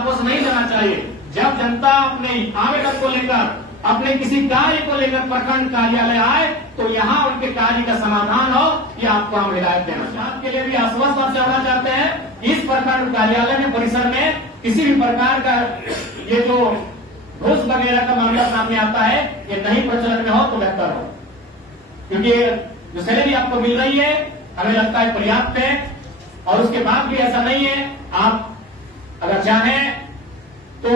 वापस नहीं जाना चाहिए। जब जनता अपने आवेदन को लेकर, अपने किसी कार्य को लेकर प्रखंड कार्यालय आए तो यहाँ उनके कार्य का समाधान हो, ये आपको हम हिदायत देना चाहते के लिए भी आश्वस्त आप चाहना चाहते हैं। इस प्रखंड कार्यालय में परिसर में किसी भी प्रकार का ये जो घूस वगैरह का मामला सामने आता है, ये नहीं प्रचलन में हो तो बेहतर हो, क्योंकि जो सैलरी आपको मिल रही है हमें लगता है पर्याप्त है। और उसके बाद भी ऐसा नहीं है, आप अगर चाहें तो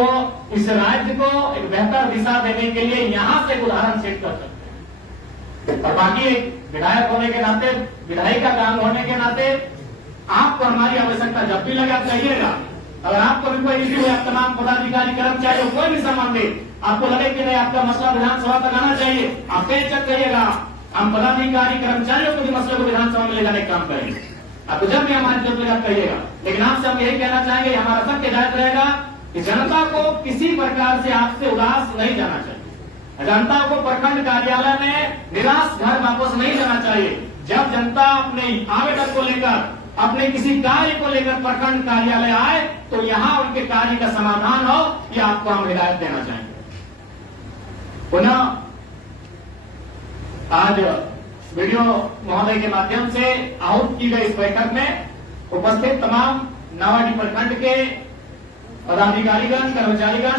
इस राज्य को एक बेहतर दिशा देने के लिए यहां से उदाहरण सेट कर सकते हैं। और बाकी विधायक होने के नाते, विधायक का काम होने के नाते आपको हमारी आवश्यकता जब भी लगे आप कहिएगा। अगर आपको भी कोई इश्यू है, तमाम पदाधिकारी कर्मचारी कोई भी संबंधित आपको लगे कि नहीं आपका मसला विधानसभा तक आना चाहिए, आप चेक करिएगा। हम पदाधिकारी कर्मचारियों को भी मसले को विधानसभा में ले जाने का काम करेंगे। आपको जब भी हमारी जरूरत लगे आप कहिएगा। लेकिन आपसे हम यही कहना चाहेंगे, हमारा सबके हिदायत रहेगा कि जनता को किसी प्रकार से आपसे उदास नहीं जाना चाहिए। जनता को प्रखंड कार्यालय में निराश घर वापस नहीं जाना चाहिए। जब जनता अपने आवेदन को लेकर, अपने किसी कार्य को लेकर प्रखंड कार्यालय आए तो यहाँ उनके कार्य का समाधान हो, ये आपको हम हिदायत देना चाहेंगे। पुनः आज वीडियो महोदय के माध्यम से आहूत की गई इस बैठक में उपस्थित तमाम नावाडी प्रखंड के पदाधिकारीगण, कर्मचारीगण,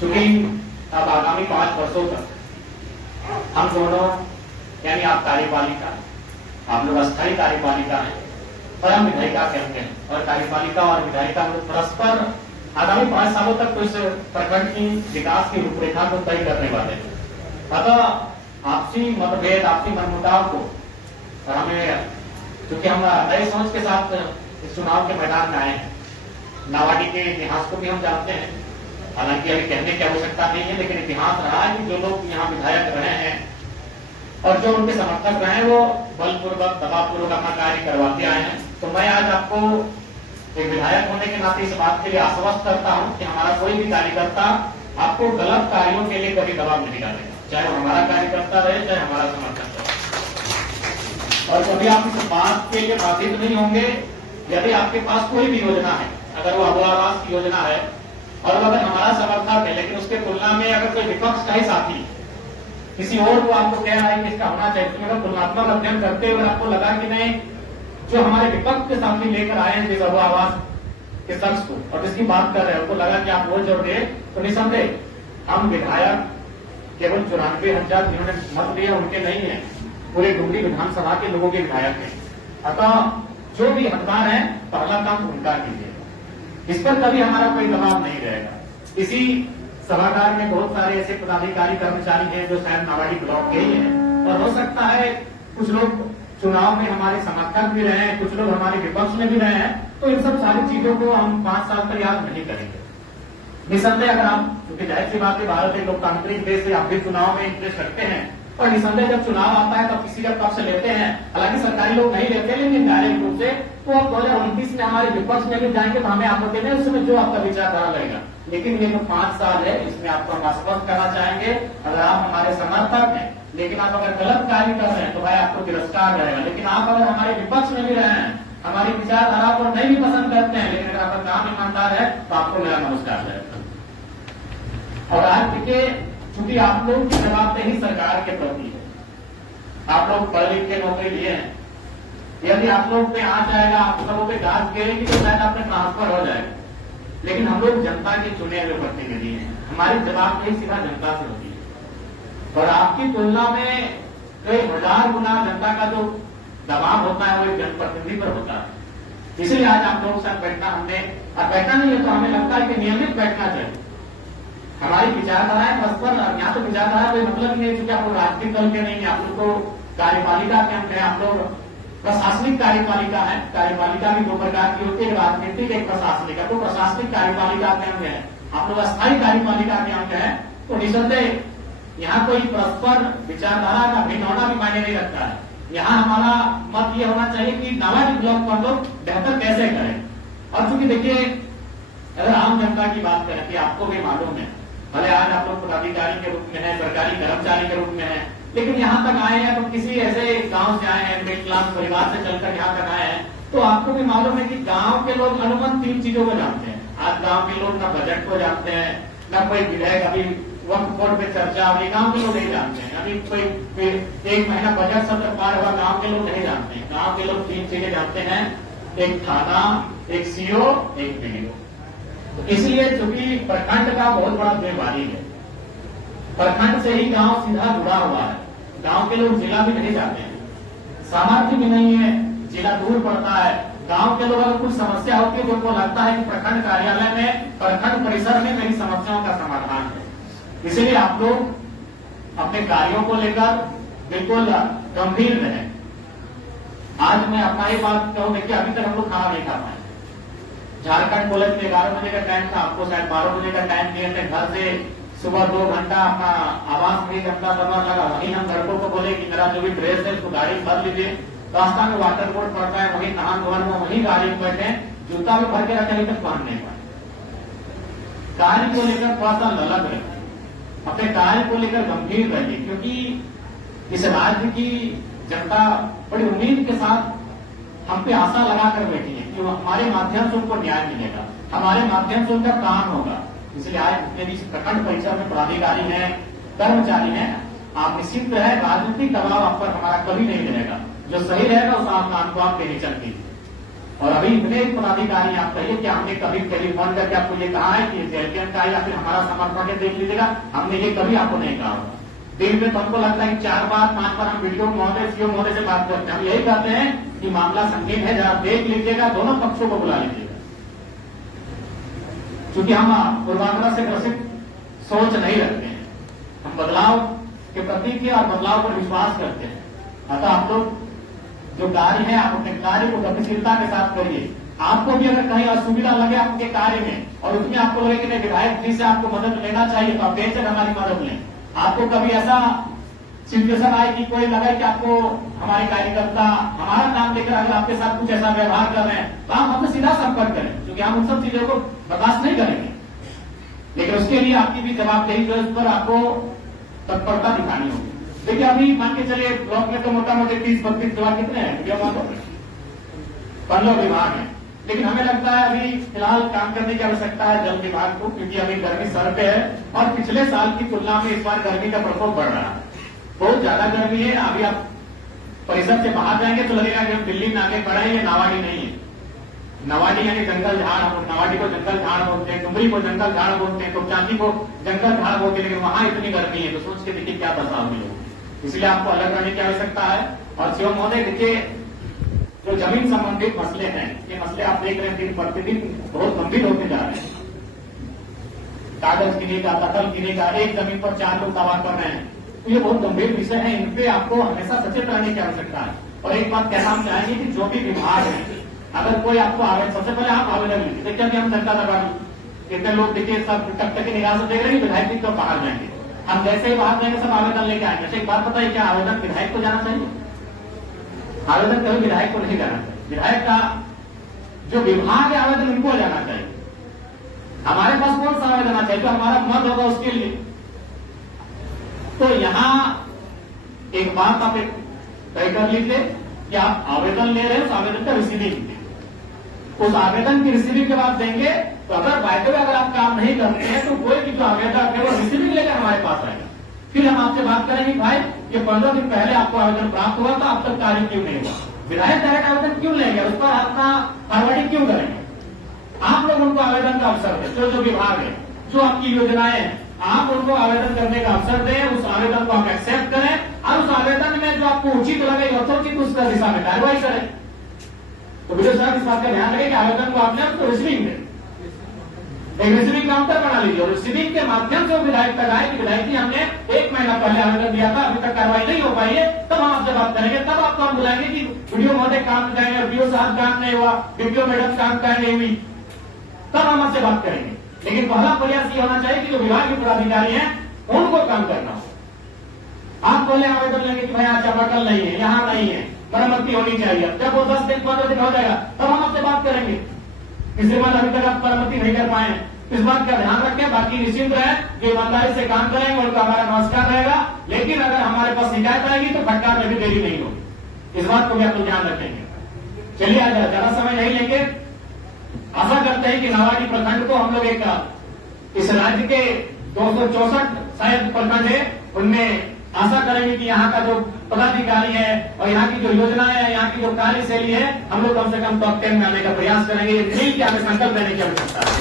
चूंकि अब आगामी 5 वर्षों तक हम दोनों यानी आप कार्यपालिका, आप लोग अस्थायी कार्यपालिका हैं और हम विधायिका कहते हैं, और कार्यपालिका और विधायिका लोग परस्पर आगामी 5 सालों तक तो इस प्रखंड की विकास की रूपरेखा को तय करने वाले हैं। अतः आपसी मतभेद, आपसी मनमुटाव को, और हमें चूंकि हम नए सोच के साथ इस चुनाव के मैदान में आए हैं, नावाडी के इतिहास को भी हम जानते हैं, हालांकि अभी कहने की आवश्यकता नहीं है, लेकिन इतिहास रहा है कि जो लोग यहाँ विधायक रहे हैं और जो उनके समर्थक रहे हैं वो बलपूर्वक, दबावपूर्वक अपना कार्य करवाते आए हैं। तो मैं आज आपको एक विधायक होने के नाते इस बात के लिए आश्वस्त करता हूँ कि हमारा कोई भी कार्यकर्ता आपको गलत कार्यों के लिए कभी दबाव नहीं डालेगा, चाहे वो हमारा कार्यकर्ता रहे, चाहे हमारा समर्थक रहे। और कभी आप इस बात के लिए बाधित नहीं होंगे यदि आपके पास कोई भी योजना है, अगर वो आवास की योजना है और अगर हमारा समर्थक है, लेकिन उसके तुलना में अगर कोई विपक्ष का ही साथी किसी और को आपको कह रहा है कि इसका होना चाहिए, तो मेरा तुलनात्मक अध्ययन करते हुए आपको लगा कि नहीं, जो हमारे विपक्ष के सामने लेकर आए हैं जिस आवास के शख्स को और जिसकी बात कर रहे हैं, उनको लगा कि आप वोट जोड़ दे, तो निसंदेह हम विधायक केवल 94,000 जिन्होंने मत दिया उनके नहीं है, पूरे डुमरी विधानसभा के लोगों के विधायक हैं। अतः जो भी हकदार है पहला काम उनका कीजिए, इस पर कभी हमारा कोई दबाव नहीं रहेगा। इसी सभागार में बहुत सारे ऐसे पदाधिकारी कर्मचारी हैं जो शायद नावाडी ब्लॉक के ही हैं, और हो सकता है कुछ लोग चुनाव में हमारे समर्थक भी रहे हैं, कुछ लोग हमारे विपक्ष में भी रहे हैं, तो इन सब सारी चीजों को हम 5 साल तक याद नहीं करेंगे। निसंदेह अगर आप, क्योंकि जाहिर सी बात है भारत एक लोकतांत्रिक देश है, आप भी चुनाव में इंटरेस्ट रखते हैं, और निसंदेह जब चुनाव आता है तब किसी का पक्ष लेते हैं, हालांकि सरकारी लोग नहीं लेते, लेकिन डायरेक्ट रूप से तो आप 2029 में हमारे विपक्ष में भी जाएंगे तो हमें आपको देने उसमें जो आपका विचारधारा रहेगा। लेकिन ये जो 5 साल है इसमें आपको हम आश्वस्त करना चाहेंगे, अगर आप हमारे समर्थक हैं लेकिन आप अगर गलत कार्य कर रहे हैं तो भाई आपको तिरस्कार रहेगा, लेकिन आप अगर हमारे विपक्ष में भी रहे हैं, हमारी विचारधारा को नहीं भी पसंद करते हैं, लेकिन अगर आपका काम ईमानदार है तो आपको मेरा नमस्कार रहेगा। और आज के चूंकि आप लोग की जवाबदेही सरकार के प्रति है, आप लोग पढ़ लिख के नौकरी लिए हैं, यदि आप लोग पे आ जाएगा, आप सबों पे गाज गिरेगी तो शायद आपने ट्रांसफर हो जाएगा, लेकिन हम लोग जनता के चुने हुए प्रतिनिधि हैं, हमारी जवाबदेही सीधा जनता से होती है, और आपकी तुलना में कई 1000 गुना जनता का जो दबाव होता है वो एक जनप्रतिनिधि पर होता है। इसलिए आज आप लोगों के साथ बैठना हमने, और बैठना नहीं है तो हमें लगता है कि नियमित बैठना चाहिए। हमारी विचारधाराएं परस्पर, यहाँ तो विचारधारा कोई मतलब नहीं है, क्योंकि आप लोग राजनीतिक दल के नहीं है, आप लोग तो कार्यपालिका के अंग है, आप लोग प्रशासनिक कार्यपालिका है। कार्यपालिका भी 2 प्रकार की होती है, राजनीतिक, एक प्रशासनिक है। तो प्रशासनिक कार्यपालिका के अंग है, आप लोग अस्थायी कार्यपालिका के अंग है, तो निसंदेह यहाँ कोई परस्पर विचारधारा का भिन्नता भी मायने नहीं रखता है। यहाँ हमारा मत ये होना चाहिए कि नावाडी ब्लॉक को हम लोग बेहतर कैसे करें। और चूंकि देखिए अगर आम जनता की बात करें कि आपको भी मालूम है, भले आज आप लोग पदाधिकारी के रूप में है, सरकारी कर्मचारी के रूप में है, लेकिन यहाँ तक आए हैं तो किसी ऐसे गांव से आए हैं, मिडिल क्लास परिवार से चलकर यहाँ तक आए हैं, तो आपको भी मालूम है कि गांव के लोग अनुमत तीन चीजों को जानते हैं। आज गांव के लोग ना बजट को जानते हैं, ना कोई विधेयक अभी वक्त बोर्ड पे चर्चा अभी गांव के लोग नहीं जानते हैं। अभी कोई एक महीना बजट सत्र पार हुआ, गांव के लोग नहीं जानते हैं। गांव के लोग तीन चीजें जानते हैं, एक थाना, एक सीओ, एक बीडीओ। तो इसलिए चूंकि प्रखंड का बहुत बड़ा जिम्मेवारी है, प्रखंड से ही गांव सीधा जुड़ा हुआ है। गांव के लोग जिला भी नहीं जाते हैं, सामर्थ्य भी नहीं है, जिला दूर पड़ता है। गांव के लोग अगर कुछ समस्या होती है तो उनको लगता है कि प्रखंड कार्यालय में, प्रखंड परिसर में मेरी समस्याओं का समाधान है। इसीलिए आप लोग अपने कार्यों को लेकर बिल्कुल गंभीर रहें। आज मैं अपना ही बात कहूं, देखिए अभी तक हम लोग खाना नहीं खा पाए। झारखंड कॉलेज में 11 बजे का टाइम था, आपको शायद 12 बजे का टाइम दिए थे। घर से सुबह 2 घंटा अपना आवास में घंटा बनवा लगा। वहीं हम लड़कों को बोले कि मेरा जो भी ड्रेस है उसको गाड़ी भर लीजिए, रास्ता में वाटर बोर्ड पड़ता है, वहीं नहान धोन में वहीं गाड़ी में बैठे, जूता में भर के रखे, अभी तक पहन नहीं पाए। कार्य को लेकर थोड़ा सा ललक रहे, अपने कार्य को लेकर गंभीर रहिए, क्योंकि इस राज्य की जनता बड़ी उम्मीद के साथ हम पे आशा लगाकर बैठी है कि हमारे माध्यम से उनको न्याय मिलेगा, हमारे माध्यम से उनका काम होगा। इसलिए आज जितने भी प्रखंड परिसर में पदाधिकारी हैं, कर्मचारी हैं, आप निश्चित है राजनीतिक दबाव आप पर हमारा कभी नहीं रहेगा। जो सही रहेगा उस काम को आप बेहिचक कीजिए। और अभी इतने पदाधिकारी आप कहिए कि हमने कभी टेलीफोन करके आपको ये कहा है कि जेलपीएम का या फिर हमारा समर्थन है देख लीजिएगा, हमने ये कभी आपको नहीं कहा होगा। दिन में तो हमको लगता है कि 4 बार 5 बार हम वीडियो महोदय, सीओ महोदय से बात करते हैं। हम यही कहते हैं कि मामला संगीन है, जरा देख लीजिएगा, दोनों पक्षों को बुला लीजिएगा। क्योंकि हम पूर्वाग्रह से ग्रसित सोच नहीं रखते हैं, हम बदलाव के प्रति के और बदलाव पर विश्वास करते हैं। अतः आप लोग जो कार्य है, आप अपने कार्य को गतिशीलता के साथ करिए। आपको भी अगर कहीं असुविधा लगे आपके कार्य में और उसमें आपको लगे कि नहीं विधायक जी से आपको मदद लेना चाहिए, तो आप बेशक हमारी मदद लें। आपको कभी ऐसा सिचुएशन आए कि कोई लगे कि आपको हमारे कार्यकर्ता हमारा नाम लेकर अगर आपके साथ कुछ ऐसा व्यवहार कर रहे हैं, तो आप हमसे सीधा संपर्क करें, क्योंकि हम उन सब चीजों को बर्दाश्त नहीं करेंगे। लेकिन उसके लिए आपकी भी जवाबदेही जो उस पर आपको तत्परता दिखानी होगी। देखिए अभी मान के चलिए ब्लॉक में तो मोटा मोटी 30-32 विभाग कितने हैं, 15 विभाग है। लेकिन हमें लगता है अभी फिलहाल काम करने की आवश्यकता है जल विभाग को, क्योंकि अभी गर्मी सर पे है और पिछले साल की तुलना में इस बार गर्मी का प्रकोप बढ़ रहा है, बहुत ज्यादा गर्मी है। अभी आप परिसर से बाहर जाएंगे तो लगेगा कि हम दिल्ली में आगे बढ़े, ये नावाडी नहीं है। नावाडी यानी जंगल झाड़, नावाडी को जंगल झाड़ बोलते हैं, डुमरी को जंगल झाड़ बोलते हैं, तो चांदी को जंगल झाड़ बोलते हैं, लेकिन वहां इतनी गर्मी है, तो सोच के देखिए क्या दशा होगी लोगों। इसलिए आपको अलग रहने की आवश्यकता है। और सीओ महोदय देखिए, जो जमीन संबंधित मसले हैं, ये मसले आप देख रहे हैं दिन प्रतिदिन बहुत गंभीर होते जा रहे हैं। कागज गिने का, दखल गिने का, एक जमीन पर 4 लोग दावा कर रहे हैं, तो ये बहुत गंभीर विषय है। इन पे आपको हमेशा सचेत रहने की आवश्यकता है। और एक बात कहना हम चाहेंगे कि जो भी विभाग है, अगर कोई आपको आवेदन, सबसे पहले आप आवेदन लीजिए। देखिए अभी हम जनता दरबार कितने लोग देखिए सब टक की निगाह से देख रहे हैं, विधायक जी तो बाहर जाएंगे, हम जैसे ही बाहर जाएंगे सब आवेदन लेके आएंगे। अच्छा एक बात बताइए, क्या आवेदन विधायक को जाना चाहिए? आवेदन कभी विधायक को नहीं जाना चाहिए। विधायक का जो विभाग है आवेदन उनको जाना चाहिए। हमारे पास कौन सा आवेदन आना चाहिए? जो हमारा मत होगा उसके लिए। तो यहां एक बात आप तय कर लीजिए कि आप आवेदन ले रहे हैं, उस आवेदन का रिसीविंग, उस आवेदन की रिसीविंग के बाद देंगे। तो अगर बाय अगर आप काम नहीं करते हैं तो कोई भी जो आवेदन है वो रिसीविंग लेकर हमारे पास आएगा। फिर हम आपसे बात करेंगे, भाई ये 15 दिन पहले आपको आवेदन प्राप्त हुआ था, अब तक कार्य क्यों नहीं हुआ? विधायक डायरेक्ट आवेदन क्यों लेंगे, उस पर अपना फॉरवर्डिंग क्यों करेंगे? आप लोग उनको आवेदन का अवसर दें। जो विभाग है, जो आपकी योजनाएं हैं, आप उनको आवेदन करने का अवसर दें, उस आवेदन को आप एक्सेप्ट करें और उस आवेदन में जो आपको उचित लगे यथोचित उसका दिशा में कार्रवाई करें। तो वीडियो साहब इस बात का ध्यान रखें कि आवेदन को आपने उसको रिसीविंग दें, एक रिसीविंग काउंटर बना लीजिए और रिसीविंग के माध्यम से विधायक तक आए कि विधायक जी हमने 1 महीना पहले आवेदन दिया था, अभी तक कार्रवाई नहीं हो पाई है, तब हम आपसे बात करेंगे। तब आपको हम बुलाएंगे कि वीडियो महोदय काम जाएंगे, वीडियो साहब काम नहीं हुआ, वीडियो मैडम काम का नहीं हुई, तब हम आपसे बात करेंगे। लेकिन पहला प्रयास ये होना चाहिए कि जो विभाग के पदाधिकारी हैं उनको काम करना हो। आप पहले आवेदन लेंगे कि भाई यहाँ चापाकल नहीं है, यहाँ नहीं है, मरम्मती होनी चाहिए। जब वो 10 दिन 15 दिन हो जाएगा तब हम आपसे बात करेंगे। इसके बाद अभी तक आप मरम्मती नहीं कर पाए, इस बात का ध्यान रखें। बाकी निश्चिंत रहे, जो ईमानदारी से काम करेंगे उनका हमारा नमस्कार रहेगा। लेकिन अगर हमारे पास शिकायत आएगी तो फटकार में भी देरी नहीं होगी, इस बात को भी आप ध्यान रखेंगे। चलिए आज ज्यादा समय नहीं लेंगे, आशा करते चाहिए कि नवाड़ी प्रखंड को हम लोग एक इस राज्य के 264 शायद प्रखंड है, उनमें आशा करेंगे कि यहाँ का जो पदाधिकारी है और यहाँ की जो योजनाएं है, यहाँ की जो कार्यशैली है, हम लोग कम से कम टॉप 10 में आने का प्रयास करेंगे। ये मिल के हमें संकल्प लेने की आवश्यकता है।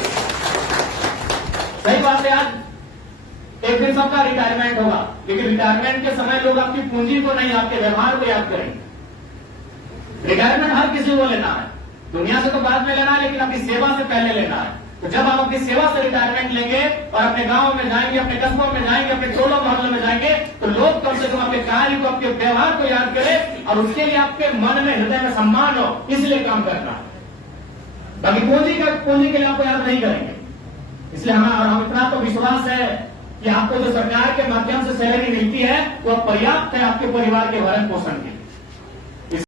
सही बात है, आज एक दिन सबका रिटायरमेंट होगा, लेकिन रिटायरमेंट के समय लोग आपकी पूंजी को नहीं, आपके व्यवहार को याद करेंगे। रिटायरमेंट हर किसी को लेना है, दुनिया से तो बाद में लेना है, लेकिन अपनी सेवा से पहले लेना है। तो जब आप अपनी सेवा से रिटायरमेंट लेंगे और अपने गांव में जाएंगे, अपने कस्बों में जाएंगे, अपने टोलों मोहल्लों में जाएंगे, तो लोग कम से कम आपके कार्य को, आपके व्यवहार को याद करें और उसके लिए आपके मन में, हृदय में सम्मान हो, इसलिए काम करना है। बाकी पूंजी के लिए आपको याद नहीं करेंगे। इसलिए हम इतना तो विश्वास है कि आपको जो सरकार के माध्यम से सैलरी मिलती है वो पर्याप्त है आपके परिवार के भरण पोषण के लिए।